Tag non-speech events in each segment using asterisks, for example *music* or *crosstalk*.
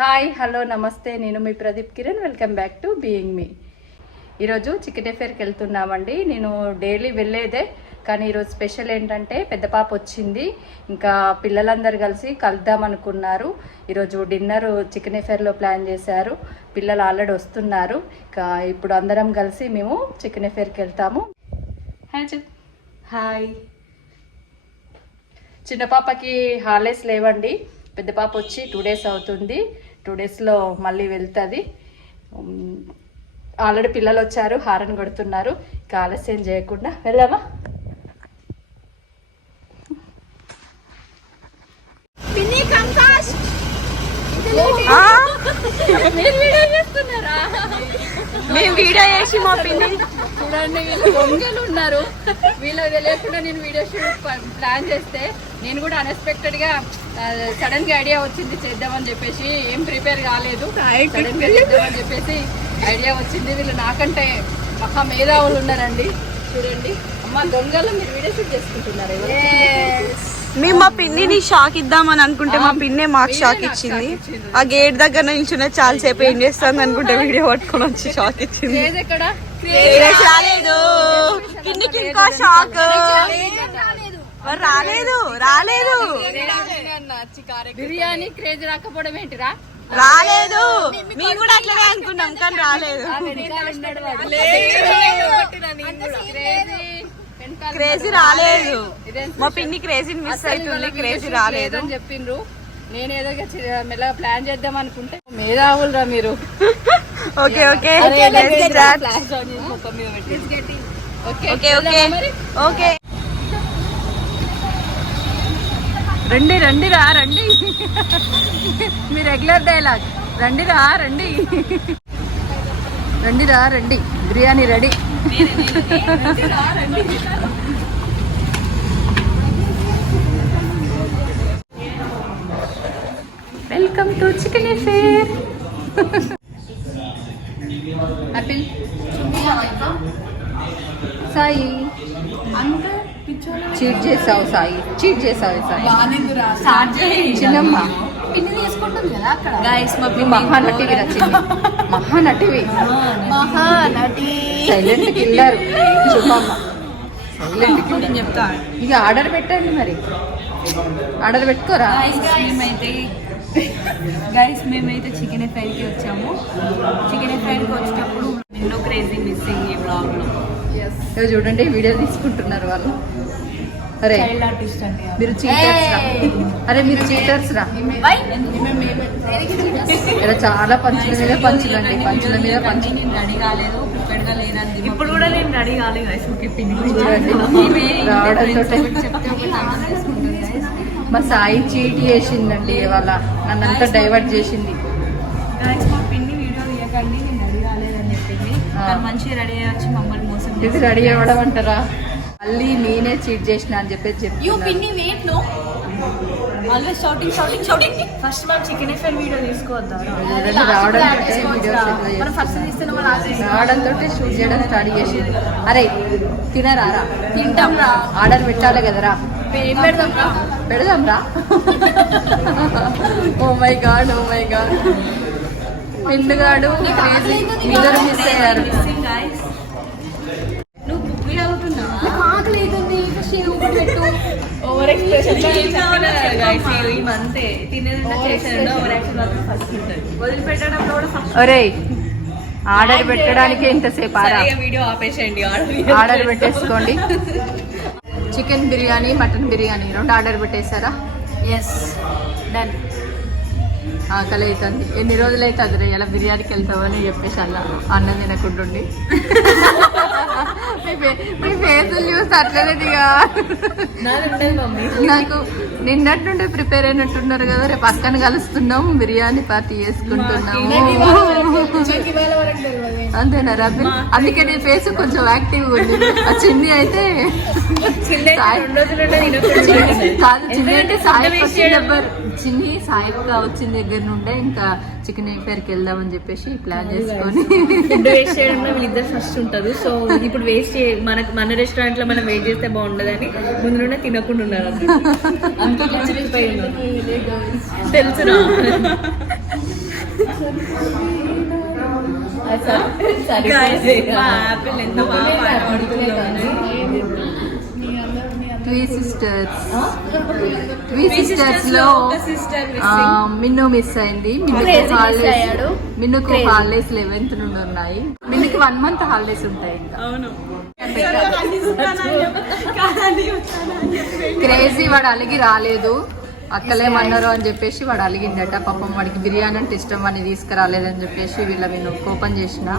Hi hello namaste. నేను మీ Pradeep Kiran. Welcome back to being me. ఈరోజు chicken ఎఫేర్కి వెళ్తున్నామండి. నేను డైలీ వెళ్ళేదే కానీ ఈరోజు స్పెషల్ ఏంటంటే పెద్ద పాప వచ్చింది. ఇంకా పిల్లలందరూ కలిసి కలుద్దాం అనుకున్నారు. ఈరోజు డిన్నర్ చికెన్ ఎఫేర్లో ప్లాన్ చేశారు. పిల్లలు ఆల్రెడీ వస్తున్నారు. ఇంకా ఇప్పుడు అందరం కలిసి మేము చికెన్ ఎఫేర్కి వెళ్తాము. Hi hi. చిన్న పాపకి హాలిడేస్ లేవండి. పెద్ద పాప వచ్చి టూ డేస్ అవుతుంది. టూ డేస్లో మళ్ళీ వెళ్తుంది. ఆల్రెడీ పిల్లలు వచ్చారు హారన్ కొడుతున్నారు. ఇంకా ఆలస్యం చేయకుండా వెళ్దామా? మేము వీడియో చేసి మా పిన్ని చూడండి వీళ్ళు దొంగలు ఉన్నారు. వీళ్ళకి తెలియకుండా నేను వీడియో షూట్ ప్లాన్ చేస్తే నేను కూడా అన్ఎక్స్పెక్టెడ్ గా సడన్గా ఐడియా వచ్చింది చేద్దామని చెప్పేసి ఏం ప్రిపేర్ కాలేదు. సడన్గా చేద్దామని చెప్పేసి ఐడియా వచ్చింది. వీళ్ళు నాకంటే మహా మేధావులు ఉన్నారండి. చూడండి. అమ్మ దొంగలు మీరు వీడియో షూట్ చేసుకుంటున్నారు? మేము మా పిన్నిని షాక్ ఇద్దామని అనుకుంటే మా పిన్నే మాకు షాక్ ఇచ్చింది. ఆ గేట్ దగ్గర నిల్చున్న చాలా సేపు ఏం చేస్తాను అనుకుంటే వీడియో పట్టుకొని వచ్చి షాక్ ఇచ్చింది. రాలేదు. కిందికి ఇంకా షాక్ రాలేదు రాలేదు. బిర్యానీ క్రేజ్ రాకపోవడం ఏంటిరా? రాలేదు. మేము కూడా అట్లనే అనుకున్నాం కానీ రాలేదు. క్రేజీ రాలేదు. మా పిన్ని క్రేజీని మిస్ అవుతుంది క్రేజీ రాలేదు. అని చెప్పిండ్రు. నేను ఏదో మెల్లగా ప్లాన్ చేద్దాం అనుకుంటే మేధావులరా మీరు. Okay okay. Okay okay okay వెళ్దామా మరి? ఓకే రండి రండి రా రండి. మీ రెగ్యులర్ డైలాగ్ రండి రా రండి. రండి రా రండి. Biryani ready. Welcome to chicken fair apple Sai cheat చేసావు సాయి. చీట్ చేసావు సాయి. చిన్నమ్మ. గైస్ మా నువ్వు మహానటివి చిన్ని. మహానటివి మహానటి సైలెంట్ కిల్లర్ సైలెంట్ కిల్లర్ నేను చెప్తా. ఇక ఆర్డర్ పెట్టండి మరి. ఆర్డర్ పెట్టుకోరా? మేమైతే గైస్ మేమైతే చికెన్ ఫ్రైకి వచ్చాము. చికెన్ ఫ్రైకి వచ్చేటప్పుడు ఎన్నో క్రేజీ మిస్సింగ్ ఈ బ్లాగ్లో ఇక చూడండి వీడియో తీసుకుంటున్నారు వాళ్ళు. అరే చైల్డ్ ఆర్టిస్ట్ అండి మీరు చీటర్స్ రా. అరే మీరు చీటర్స్ రా. ఇలా చాలా పంచుల మీద పంచులండి పంచుల మీద రెడీ కాలేదు ఇప్పుడు కూడా నేను రెడీ కాలేదు guys. మా సాయి చీట్ చేసిందండి ఇవాళ. నన్ను అంతా డైవర్ట్ చేసింది చెప్పింది ఆ. కానీ మంచిగా రెడీ అయ్యి వచ్చి మమ్మల్ని మోసం ఇది రెడీ అవ్వడం అంటారా? మళ్ళీ నేనే చీట్ చేసిన అని చెప్పేసి యూ చెప్తున్నాను పిన్ని wait no always shouting shouting shouting first మనం చికెన్ ఎఫ్ఎల్ వీడియో తీసుకోవద్దా? చూడండి రావడంతో వీడియోస్ మనం ఫస్ట్ తీస్తే రావడంతో షూట్ చేయడం స్టార్ట్ చేసింది. అరే తినరా రా తింటాం రా. ఆర్డర్ పెట్టాలి కదరా? ఏం పెడదాం రా? పెడదాం రా. Oh my god oh my god పిల్లగాడు క్రేజీ ఇద్దరు మిస్ అయ్యారు. ఓవర్ ఎక్స్ప్రెషన్ ఒరే ఆర్డర్ పెట్టడానికి ఆర్డర్ *laughs* ఆర్డర్ పెట్టేసుకోండి. చికెన్ బిర్యానీ మటన్ బిర్యానీ రెండు ఆర్డర్ పెట్టేశారా? ఎస్ డన్ ఆకలి అవుతుంది ఎన్ని రోజులు అవుతుంది రే ఇలా బిర్యానీకి వెళ్తామని చెప్పేసి అలా అన్నం తినకుంటుండి మీ ఫేసులు చూస్తే అట్లనే దిగా. మమ్మీ నాకు నిన్నటి నుండి ప్రిపేర్ అయినట్టున్నారు కదా రేపు పక్కన కలుస్తున్నాం బిర్యానీ పార్టీ చేసుకుంటున్నాము. అంతేనా రబి అందుకే నీ ఫేస్ కొంచెం యాక్టివ్ ఉంది ఆ చిన్ని అయితే కాదు చిన్ని అంటే సాయి వచ్చింది సాయిబాబా వచ్చిన దగ్గర నుండే ఇంకా చికెన్ ఎయిర్కి వెళ్దాం అని చెప్పేసి ప్లాన్ చేసుకొని. ఫుడ్ వేస్ట్ చేయడంలో వీళ్ళిద్దరు ఫస్ట్ ఉంటుంది సో ఇప్పుడు వేస్ట్ చే మన మన రెస్టారెంట్లో మనం వెయిట్ చేస్తే బాగుండదని ముందు నుండే తినకుండా ఉన్నారు తెలుసు ఎంత బాగా ట్వీ సిస్టర్స్ Three సిస్టర్స్లో. మిన్ను మిస్ అయింది. మిన్నుకు హాలిడేస్. మిన్నుకు. హాలిడేస్ లెవెన్త్ నుండి ఉన్నాయి. మిన్నుకి వన్ మంత్ హాలిడేస్ ఉంటాయి క్రేజీ వాడు అలిగి రాలేదు. అక్కలేమన్నారు అని చెప్పేసి వాడు అలిగిండట పాపం వాడికి బిర్యానీ అంటే ఇష్టం అని తీసుకురాలేదని చెప్పేసి వీళ్ళ నేను కోపం చేసిన.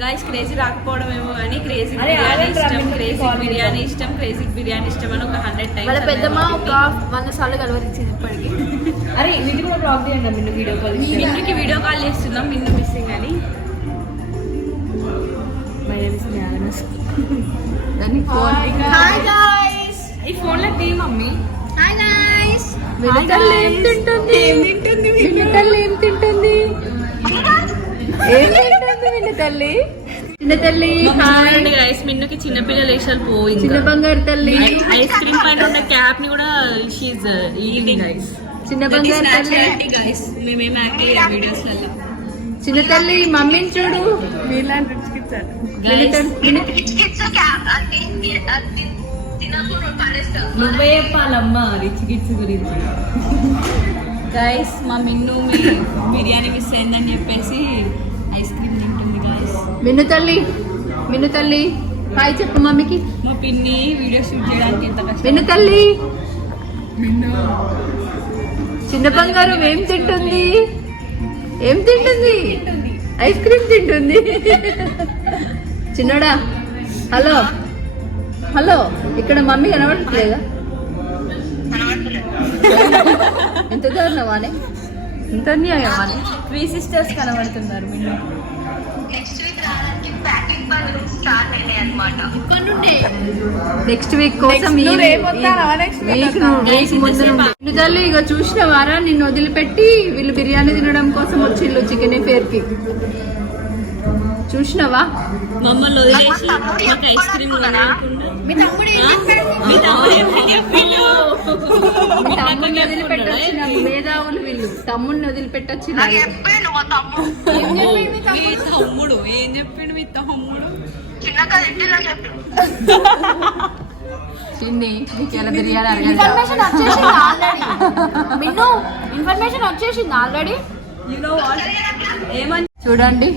గాయస్ క్రేజీ రాకపోవడం ఏమో కానీ క్రేజీ అరే, బిర్యానీ ఇష్టం క్రేజీ బిర్యానీ ఇష్టం క్రేజీ బిర్యానీ ఇష్టం అని ఒక హండ్రెడ్ వాళ్ళ టైమ్స్ పెద్దమ్మ ఒక వంద సార్లు కలవరించింది ఇప్పటికి. అరే వీటి కూడా బ్లాగ్ చేయండి మీరు వీడియో కాల్ మిన్నుకి వీడియో కాల్ చేస్తున్నాం మిన్ను మిస్సింగ్ అని. దాన్ని ఫోన్ ఈ ఫోన్లో టీ మమ్మీ. హాయ్ గాయ్స్ వీళ్ళ తల్లి ఏం తింటుంది? వీళ్ళ తల్లి ఏం తింటుంది? ఏం తింటుంది? వీళ్ళ తల్లి. చిన్న తల్లి హాయ్. గైస్ మిన్నుకి చిన్నపిల్లల వేషాలు పోయింది చిన్న బంగారు తల్లి. ఐస్ క్రీమ్ పైన ఉన్న క్యాప్ని కూడా షీజ్ ఈటింగ్ గైస్ చిన్న బంగారు తల్లి. గైస్ మేమేం యాక్ట్ వీడియోస్లలో చిన్న తల్లి మమ్మీని చూడు. వీళ్ళ- నువ్వే చెప్పాలమ్మా రిచ్ కిడ్స్ గురించి. గైస్ మా మిన్ను మీ బిర్యానీ మిస్ అయిందని చెప్పేసి మిన్ను తల్లి మిన్ను తల్లి. హాయ్ చెప్పు మమ్మీకి. మా పిన్ని వీడియో షూట్ చేయడానికి ఎంత కష్టం? మిన్ను తల్లి. చిన్న బంగారం ఏం తింటుంది? ఏం తింటుంది? ఐస్ క్రీమ్ తింటుంది. చిన్నడా హలో. హలో ఇక్కడ మమ్మీ కనబడట్లేదా? ఎంత దారుణమానే ఎంత అన్యాయమానే త్రీ సిస్టర్స్ కనబడుతున్నారు మిన్ను. నెక్స్ట్ వీక్ కోసం వీక్ తల్లి ఇక చూసిన వారా నిన్ను వదిలిపెట్టి వీళ్ళు బిర్యానీ తినడం కోసం వచ్చిళ్ళు చికెన్ ఫేర్కి చూసినావా? మమ్మల్ని వదిలేసి ఐస్ క్రీమ్ తమ్ముడిని వదిలిపెట్టొచ్చిన మేధావులు వీళ్ళు. తమ్ముడిని వదిలిపెట్టొచ్చిన తమ్ముడు? ఏం చెప్పిండు మీ తమ్ముడు? చిన్ని నీకు ఎలా బిర్యానీ అడగదు ఇన్ఫర్మేషన్ వచ్చేసింది ఆల్రెడీ. మిన్ను ఇన్ఫర్మేషన్ వచ్చేసింది ఆల్రెడీ. యు నో వాట్ ఏమని చూడండి.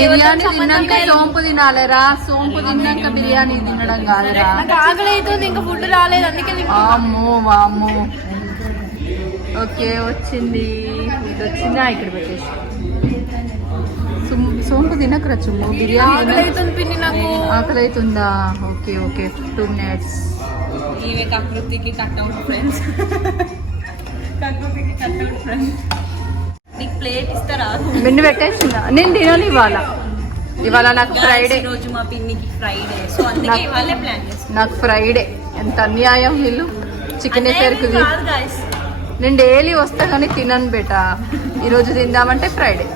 బిర్యానీ తిన్నాక సోంపు తినాలిరా సోంపు తిన్నాక బిర్యానీ తినడం కాదురా. ఆకలి ఇంకా ఫుడ్ రాలేదు అందుకే తింటున్నా. వామ్మో వామ్మో. ఓకే వచ్చింది. ఇది వచ్చిందా? ఇక్కడ పెట్టేసి. సోంపు తినకరా చుమ్ము బిర్యానీ ఆకలి అవుతుంది ఓకే ఓకే. టూ మినిట్స్ ఈమె కకృతికి కట్అవుట్ ఫ్రెండ్స్ *laughs* కకృతికి కట్అవుట్ ఫ్రెండ్స్ నీకు ప్లేట్ ఇస్తారా మిన్ను పెట్టేసిందా? నేను తినను ఇవాళ. ఇవాళ నాకు ఫ్రైడే రోజు మా పిన్నికి ఫ్రైడే సో అందుకే నాకు- ఇవాళే ప్లాన్ చేస్తాం నాకు ఫ్రైడే ఎంత అన్యాయం వీళ్ళు. Chicken guys. నేను డైలీ వస్తా కానీ తినను బేట. ఈరోజు తిందామంటే ఫ్రైడే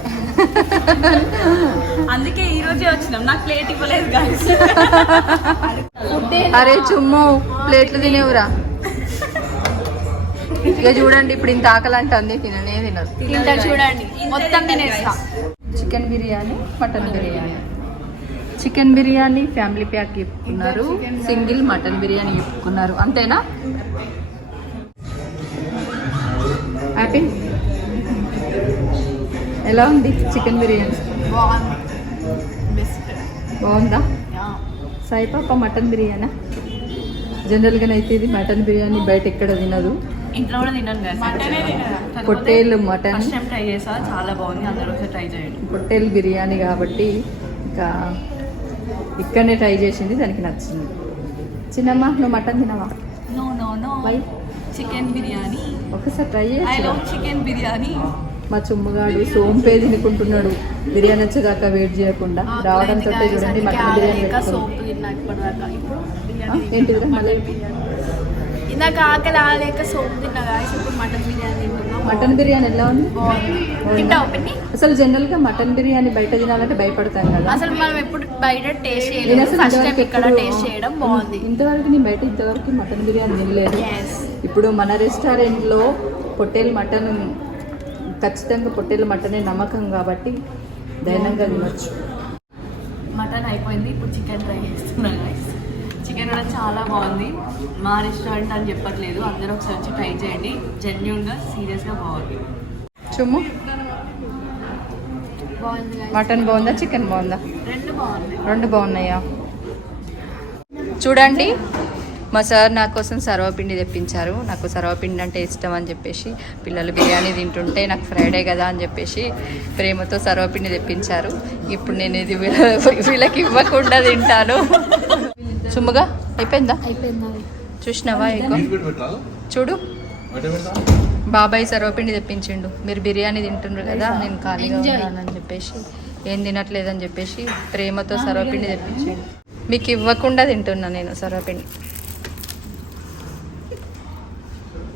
అందుకే ఈ రోజే వచ్చినాం. నాకు ప్లేట్ ఇవ్వలేదు. అరే చుమ్ము ప్లేట్లు తినేవురా. ఇక చూడండి ఇప్పుడు ఇంత ఆకలి అంటుంది తిననే తినదు తింటా చూడండి. మొత్తం తినేస్తా. Chicken biryani mutton biryani. Chicken biryani family pack ఇప్పుకున్నారు. Single mutton biryani ఇప్పుకున్నారు. అంతేనా? హ్యాపీ ఎలా ఉంది చికెన్ బిర్యానీ? బాగుంది. బెస్ట్ బాగుందా? సాయి పాప మటన్ బిర్యానా? జనరల్గానైతే ఇది మటన్ బిర్యానీ బయట ఎక్కడ తినదు. ఇంట్లో కూడా తిన్నాను guys. పొట్టేలు మటన్. ట్రై చేసా చాలా బాగుంది అందరూ ఒకసారి ట్రై చేయండి. పొట్టేలు బిర్యానీ కాబట్టి ఇంకా ఇక్కడనే ట్రై చేసింది దానికి నచ్చింది. చిన్నమ్మ నువ్వు మటన్ తినవా? No no no? Chicken biryani. ఒకసారి ట్రై లవ్ చికెన్ బిర్యానీ. మా చుమ్ముగాడు సోంపే తినుకుంటున్నాడు. బిర్యానీ వచ్చేదాకా వెయిట్ చేయకుండా. రావడంతో చూడండి మటన్ బిర్యానీ మళ్ళీ? ఇందాక ఆకలి ఆగలేక సోపు. ఇప్పుడు మటన్ బిర్యానీ మటన్ బిర్యానీ ఎలా ఉంది? అసలు జనరల్గా మటన్ బిర్యానీ బయట తినాలంటే భయపడతాం కదా. అసలు మనం ఎప్పుడు బయట టేస్ట్ చేయలేదు. ఫస్ట్ టైం ఇంతవరకు ఇక్కడ టేస్ట్ చేయడం బాగుంది. ఇంతవరకు నేను బయట ఇంతవరకు మటన్ బిర్యానీ తినలేదు. ఇప్పుడు మన రెస్టారెంట్లో పొట్టేలు మటన్ ఖచ్చితంగా పొట్టేలు మటనే నమ్మకం కాబట్టి ధైర్యంగా తినొచ్చు. మటన్ అయిపోయింది ఇప్పుడు చికెన్ ట్రై చేస్తున్నా గైస్ చికెన్ కూడా చాలా బాగుంది. మా రెస్టారెంట్ అని చెప్పట్లేదు అందరూ ఒకసారి వచ్చి ట్రై చేయండి. జెన్యున్గా సీరియస్గా బాగుంది. చుమ్ము. మటన్ బాగుందా చికెన్ బాగుందా? రెండు బాగుంది. రెండు బాగున్నాయా? చూడండి. మా సార్ నా కోసం సర్వపిండి తెప్పించారు. నాకు సర్వపిండి అంటే ఇష్టం అని చెప్పేసి పిల్లలు బిర్యానీ తింటుంటే నాకు ఫ్రైడే కదా అని చెప్పేసి ప్రేమతో సర్వపిండి తెప్పించారు. ఇప్పుడు నేను ఇది వీళ్ళ- వీళ్ళకి ఇవ్వకుండా తింటాను. చుమ్మగా అయిపోయిందా? అయిపోయింది. చూసినావా ఇగో? చూడు. బాబాయ్ సర్వపిండి తెప్పించిండు. మీరు బిర్యానీ తింటుండ్రు కదా నేను ఖాళీగా. ఉన్నానని చెప్పేసి ఏం తినట్లేదని చెప్పేసి ప్రేమతో సర్వపిండి తెప్పించిండు. మీకు ఇవ్వకుండా తింటున్నా నేను సర్వపిండి.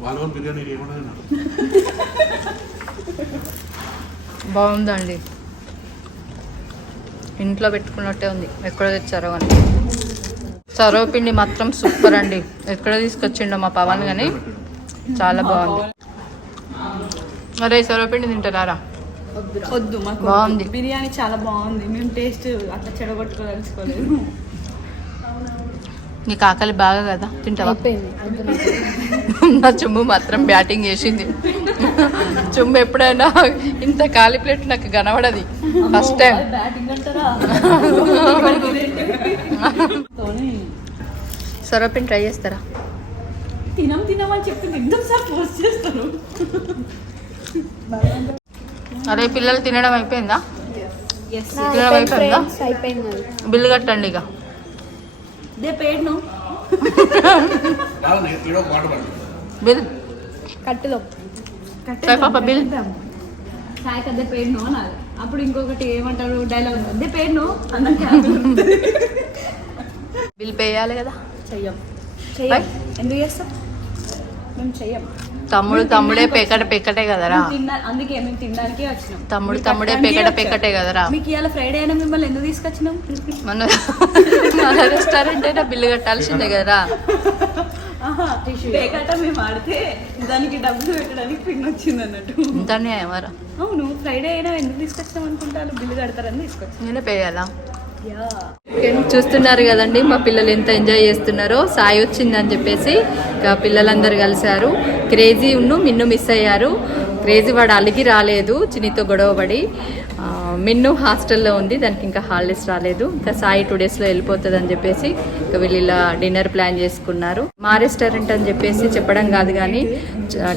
వాళ్ళు బిర్యానీ బాగుందండి. ఇంట్లో పెట్టుకున్నట్టే ఉంది. ఎక్కడ తెచ్చారో అని. సర్వపిండి మాత్రం సూపర్ అండి. ఎక్కడ తీసుకొచ్చిండో మా పవన్ కానీ చాలా బాగుంది. అరే సర్వపిండి తింటారా వద్దు మాకు బాగుంది. బిర్యానీ చాలా బాగుంది. మేము టేస్ట్ అట్లా చెడగొట్టుకోదలుచుకోలేదు. నీకు ఆకలి బాగా కదా? తింటావా. నా చుమ్ము మాత్రం బ్యాటింగ్ చేసింది. చుమ్ము ఎప్పుడైనా ఇంత ఖాళీ ప్లేట్ నాకు కనబడది. ఫస్ట్ టైం సొరపిండి ట్రై చేస్తారా? తినం తినమని అరే పిల్లలు తినడం అయిపోయిందా? తినడం అయిపోయింది. బిల్లు కట్టండి ఇక. They paid no. కాదు ఈడ ఒక పాట పాడు. బిల్. కట్టుదాం సాయి పాప బిల్. సాయి అనాలి. అప్పుడు ఇంకొకటి ఏమంటారు డైలాగ్ అదే పేడ్ నో అన్నాక బిల్ పే చేయాలి కదా. చెయ్యం. బై. ఎందుకు చేస్తాం? మేము చెయ్యం. తమ్ముడు తమ్ముడే పెకట పెకటే కదరా? అందుకే మేము తినడానికి వచ్చినాం. తమ్ముడు తమ్ముడే పెకట. పెకటే కదరా? మీకు ఇవాళ ఫ్రైడే అయినా మిమ్మల్ని ఎందుకు తీసుకొచ్చినాం? మన మన రెస్టారెంట్ అయినా బిల్లు కట్టాల్సిందే కదరా? పేకట మేము ఆడితే దానికి డబ్బులు పెట్టడానికి పిన్ వచ్చింది అన్నట్టు. ఇంతనే అవును ఫ్రైడే అయినా ఎందుకు తీసుకొచ్చినాం అనుకుంటారు? బిల్లు కడతారని తీసుకొచ్చాం నేనే పే చేయాలా? యా చూస్తున్నారు కదండి మా పిల్లలు ఎంత ఎంజాయ్ చేస్తున్నారో. సాయి వచ్చిందని చెప్పేసి ఇంకా పిల్లలందరూ కలిశారు. క్రేజీ ఉన్ను మిన్ను మిస్ అయ్యారు. క్రేజీ వాడు అలిగి రాలేదు చినితో గొడవపడి. మిన్ను హాస్టల్లో ఉంది దానికి ఇంకా హాలిడేస్ రాలేదు. ఇంకా సాయి టూ డేస్లో వెళ్ళిపోతుంది అని చెప్పేసి ఇంకా వీళ్ళు ఇలా డిన్నర్ ప్లాన్ చేసుకున్నారు. మా రెస్టారెంట్ అని చెప్పేసి చెప్పడం కాదు కానీ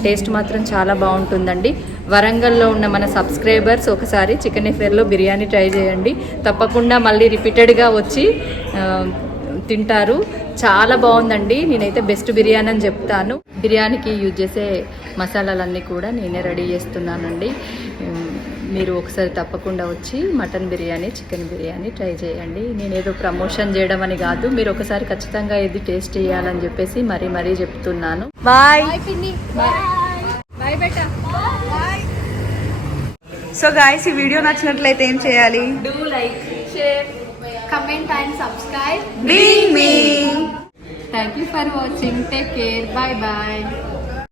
టేస్ట్ మాత్రం చాలా బాగుంటుందండి. వరంగల్లో ఉన్న మన సబ్స్క్రైబర్స్ ఒకసారి చికెన్ ఎఫేర్లో బిర్యానీ ట్రై చేయండి. తప్పకుండా మళ్ళీ రిపీటెడ్గా వచ్చి తింటారు. చాలా బాగుందండి. నేనైతే బెస్ట్ బిర్యానీ అని చెప్తాను. బిర్యానీకి యూజ్ చేసే మసాలాలన్నీ కూడా నేనే రెడీ చేస్తున్నానండి. మీరు ఒకసారి తప్పకుండా వచ్చి mutton biryani chicken biryani try చేయండి. నేను ఏదో ప్రమోషన్ చేయడం అని కాదు మీరు ఒకసారి ఖచ్చితంగా ఇది టేస్ట్ చేయాలని చెప్పేసి మరీ మరీ చెప్తున్నాను. బాయ్. బాయ్ సో గాయస్ ఈ వీడియో నచ్చినట్లయితే ఏం చేయాలి? Do like share comment and subscribe being me thank you for watching take care bye bye